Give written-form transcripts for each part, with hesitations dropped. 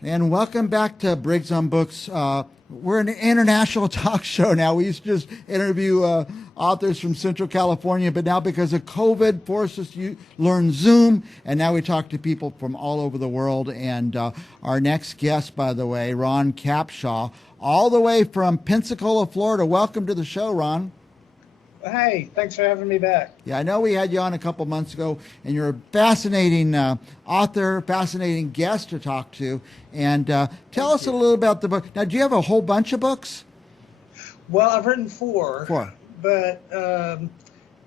And welcome back to Briggs on Books. We're an international talk show now. We used to just interview authors from Central California, but now because of COVID, forced us to learn Zoom, and now we talk to people from all over the world. And our next guest, by the way, Ron Capshaw, all the way from Pensacola, Florida. Welcome to the show, Ron. Hey, thanks for having me back. Yeah, I know we had you on a couple months ago, and you're a fascinating author, fascinating guest to talk to. And tell us a little about the book. Now, do you have a whole bunch of books? Well, I've written four. Four. But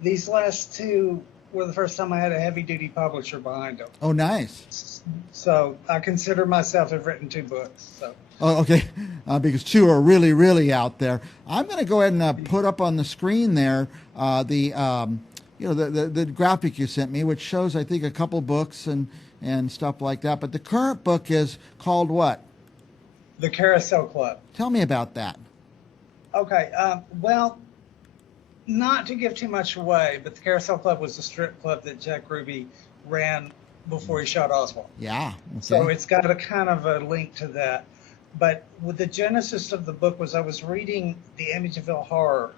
these last two were the first time I had a heavy-duty publisher behind them. Oh, nice. So I consider myself to have written two books. So. Oh, okay, because two are really, really out there. I'm going to go ahead and put up on the screen there the graphic you sent me, which shows, I think, a couple books and stuff like that. But the current book is called what? The Carousel Club. Tell me about that. Okay, well, not to give too much away, but the Carousel Club was the strip club that Jack Ruby ran before he shot Oswald. Yeah. Okay. So it's got a kind of a link to that. But with the genesis of the book was I was reading the Amityville horror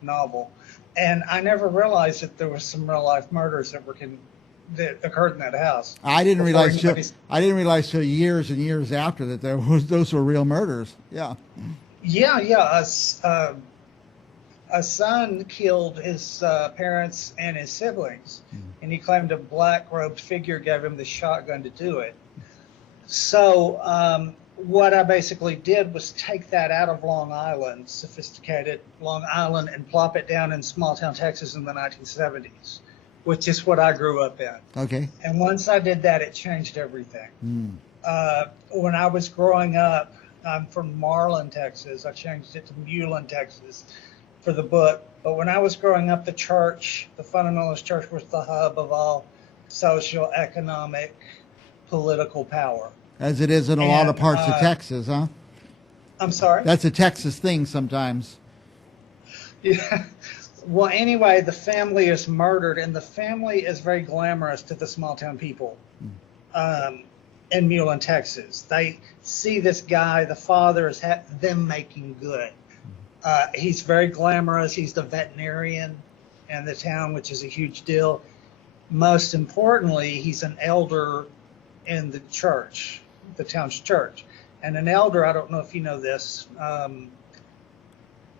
novel, and I never realized that there was some real life murders that occurred in that house. I didn't realize till years and years after that those were real murders. Yeah. Yeah. A son killed his parents and his siblings, and he claimed a black robed figure gave him the shotgun to do it. So what I basically did was take that out of Long Island, sophisticated Long Island, and plop it down in small town Texas in the 1970s, which is what I grew up in. Okay. And once I did that, it changed everything. When I was growing up, I'm from Marlin, Texas. I changed it to Mulin, Texas for the book. But when I was growing up, the church, the fundamentalist church, was the hub of all social, economic, political power. As it is in a lot of parts of Texas, huh? I'm sorry? That's a Texas thing sometimes. Yeah. Well, anyway, the family is murdered, and the family is very glamorous to the small town people in Mulin, Texas. They see this guy, the father, is them making good. He's very glamorous. He's the veterinarian in the town, which is a huge deal. Most importantly, he's an elder in the church, the town's church. And an elder, I don't know if you know this,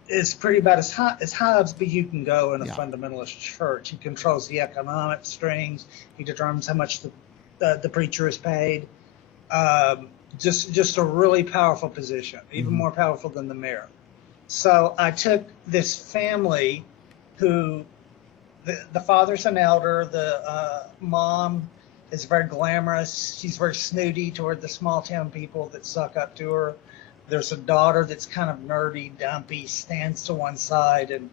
is pretty about as high as you can go in a fundamentalist church. He controls the economic strings. He determines how much the preacher is paid. Just a really powerful position, even more powerful than the mayor. So I took this family who, the father's an elder, the mom is very glamorous. She's very snooty toward the small town people that suck up to her. There's a daughter that's kind of nerdy, dumpy, stands to one side and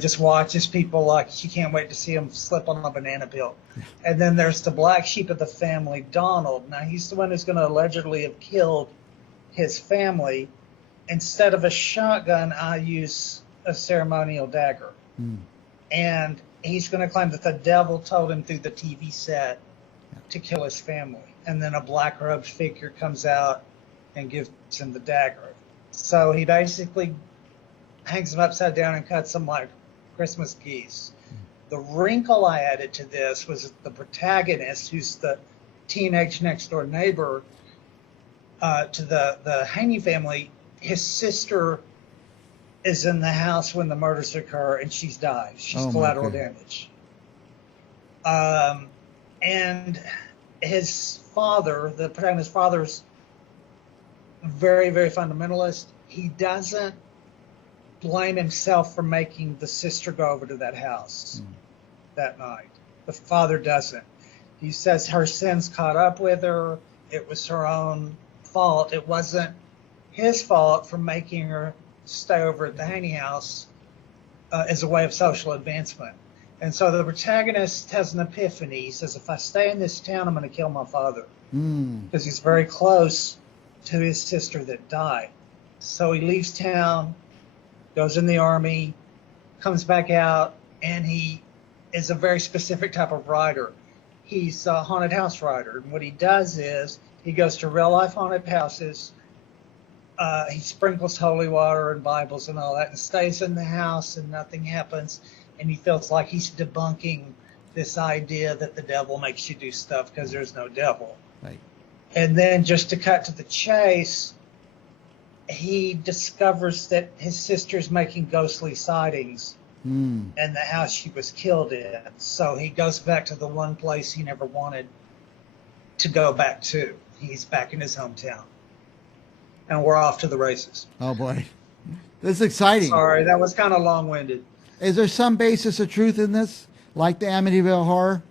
just watches people like she can't wait to see them slip on a banana peel. And then there's the black sheep of the family, Donald. Now he's the one who's going to allegedly have killed his family. Instead of a shotgun, I use a ceremonial dagger. And he's going to claim that the devil told him through the TV set to kill his family. And then a black robed figure comes out and gives him the dagger. So he basically hangs him upside down and cuts him like Christmas geese. The wrinkle I added to this was the protagonist, who's the teenage next door neighbor to the Haney family. His sister is in the house when the murders occur, and she's died. She's collateral damage. And his father, the protagonist's father's very, very fundamentalist. He doesn't blame himself for making the sister go over to that house that night. The father doesn't. He says her sins caught up with her. It was her own fault. It wasn't his fault for making her stay over at the Haney house as a way of social advancement. And so the protagonist has an epiphany. He says, if I stay in this town, I'm going to kill my father. Because he's very close to his sister that died. So he leaves town, goes in the army, comes back out, and he is a very specific type of writer. He's a haunted house writer. And what he does is He goes to real life haunted houses. He sprinkles holy water and Bibles and all that, and stays in the house, and nothing happens. And he feels like he's debunking this idea that the devil makes you do stuff because there's no devil. Right. And then, just to cut to the chase, he discovers that his sister's making ghostly sightings in the house she was killed in. So he goes back to the one place he never wanted to go back to. He's back in his hometown. And we're off to the races. Oh, boy. This is exciting. Sorry, that was kind of long-winded. Is there some basis of truth in this, like the Amityville Horror?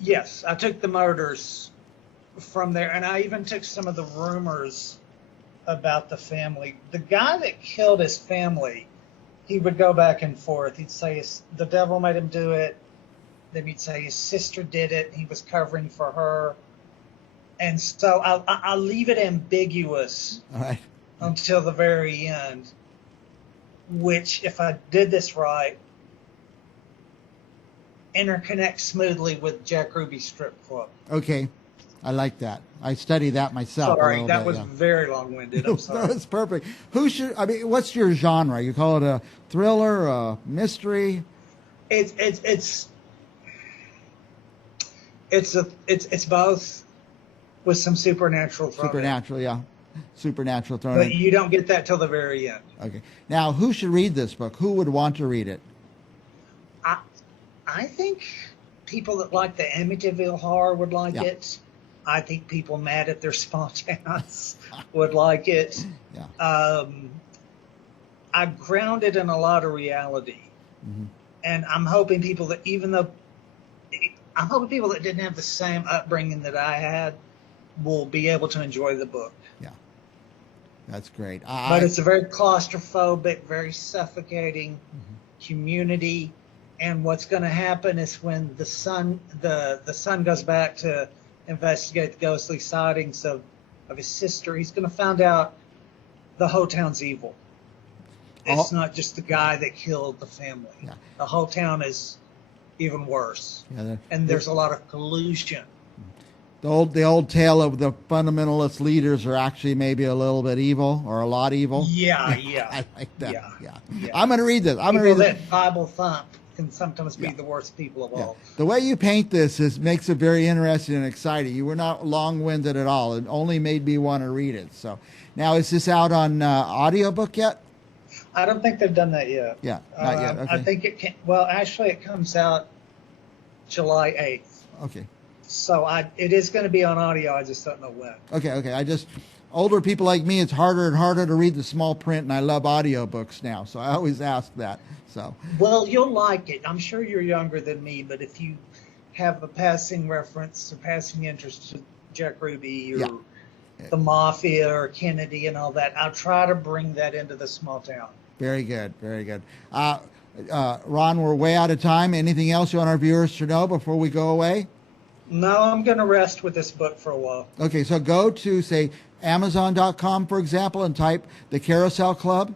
Yes, I took the murders from there, and I even took some of the rumors about the family. The guy that killed his family, he would go back and forth. He'd say the devil made him do it. Then he'd say his sister did it. He was covering for her. And so I'll leave it ambiguous until the very end, which, if I did this right, interconnects smoothly with Jack Ruby's strip club. Okay. I like that. I studied that myself. Sorry, that was very long-winded. I'm sorry. That's perfect. What's your genre? You call it a thriller, a mystery? It's both, with some supernatural thrown in. Supernatural, yeah. Supernatural thrown But in. you don't get that till the very end. Okay. Now, who should read this book? Who would want to read it? I think people that like the Amityville Horror would like it. I think people mad at their small towns would like it. Yeah. I ground it in a lot of reality. And I'm hoping people that, I'm hoping people that didn't have the same upbringing that I had will be able to enjoy the book. Yeah. That's great. But it's a very claustrophobic, very suffocating community. And what's going to happen is when the son goes back to investigate the ghostly sightings of his sister, he's going to find out the whole town's evil. It's not just the guy that killed the family. Yeah. The whole town is even worse. Yeah, and there's a lot of collusion. The old tale of the fundamentalist leaders are actually maybe a little bit evil or a lot evil. Yeah. I like that. Yeah. I'm going to read this. People that Bible thump can sometimes be the worst people of all. The way you paint this makes it very interesting and exciting. You were not long-winded at all. It only made me want to read it. So now, is this out on audiobook yet? I don't think they've done that yet. Yeah, not yet. Okay. I think it can. Well, actually, it comes out July 8th. Okay. So it is going to be on audio. I just don't know when. Okay. Older people like me, it's harder and harder to read the small print, and I love audiobooks now. So I always ask that. So. Well, you'll like it. I'm sure you're younger than me, but if you have a passing reference or passing interest to Jack Ruby or the Mafia or Kennedy and all that, I'll try to bring that into the small town. Very good. Very good. Ron, we're way out of time. Anything else you want our viewers to know before we go away? No, I'm going to rest with this book for a while. Okay, so go to, say, Amazon.com, for example, and type the Carousel Club.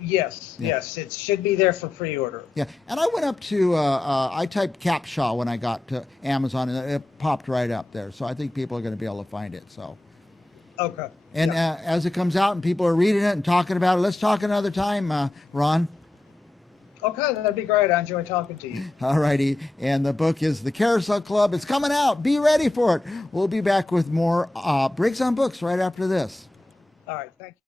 Yes, it should be there for pre-order. Yeah, and I went up to, I typed Capshaw when I got to Amazon, and it popped right up there. So I think people are going to be able to find it. So. Okay. And as it comes out and people are reading it and talking about it, let's talk another time, Ron. Okay, that'd be great. I enjoy talking to you. All righty. And the book is The Carousel Club. It's coming out. Be ready for it. We'll be back with more Briggs on Books right after this. All right. Thank you.